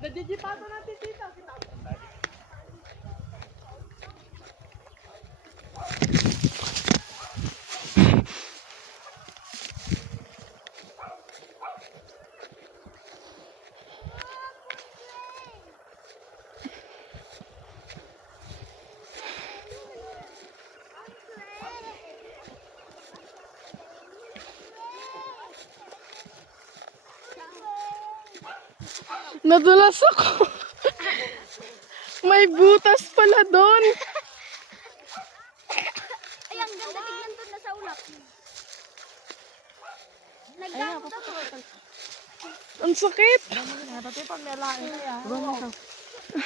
Nadidipato natin tita. Kita. Nadulas ako. May butas pala doon. Ay, ang ganda tignan doon na sa ulap. Nagdamot ako. Ang sakit.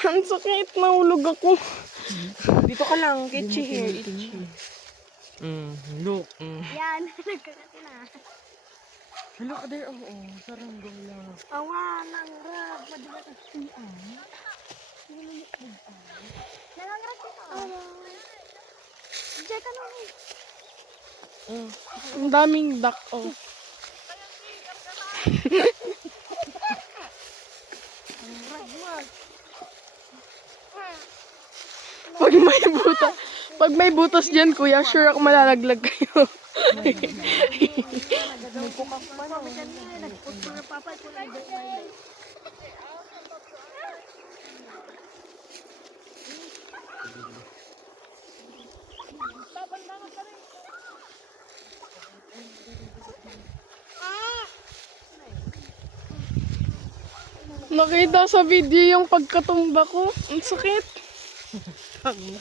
Ang sakit. Nahulog ako. Dito ka lang. Itchy here. Itchy. Mm, look. Mm. Yan, nagkakati na. Look there. Oo, oh, saranggola lang. Awa, nang rab. Madibat ang siyan. Nangangarat ito. Diyan ka nung. Mm. Ang daming duck. Oh. Pag may butas, pag may butas diyan, kuya, sure ako malalaglag kayo. Nakita sa video yung pagkatumba ko. Ang sakit.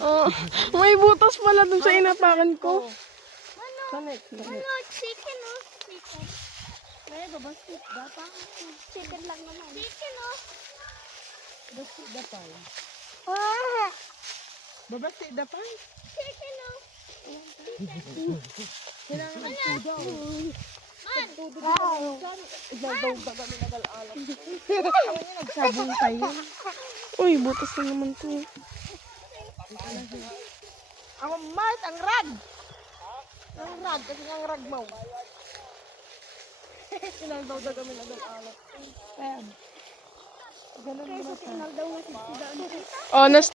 Oh, may butas pala dun sa inapakan ko. Sanit. Ano, chicken oh. Chicken. Kaya ba ba Dapa? Chicken lang naman. Chicken oh. Basti dapay. Ah! Babasti dapay. Chicken oh. Kailangan ng tudaw. Man! Ibabaw ba kami nag-alala? Nagsabong tayo. Uy, butas na naman to. Ang mat, ang rag. Ang rag, kasi ang rag mo. Sinaldaw daw kami nag-alala. Ayan. Ganun Kaya sa signal daw si Daan. Oh, nas